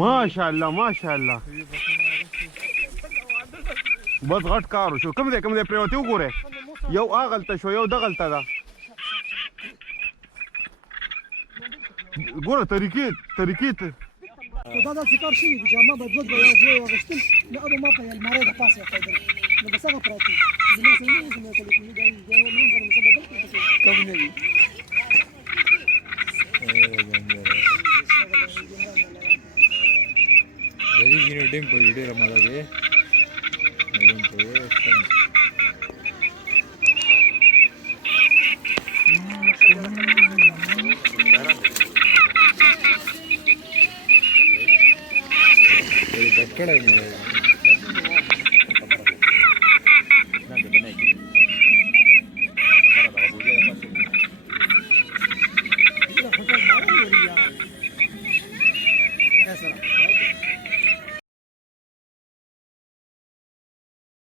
माशाअल्लाह माशाअल्लाह बस غټ کار شو کوم دې پریوتی وګوره یو اغلطه شو یو دغلطه ده ګوره طریقې دا ذکر شي چې جامه بدل دی یو غشتل نو ابو ما په الماره د پاسه خیدل نو بس هغه پراتی زما سره نه زما ته کوم دی یو منظر مې بدل کوم نه وي Jadi gini dem po video ramada ge dem po ये बकड़ा है मेरा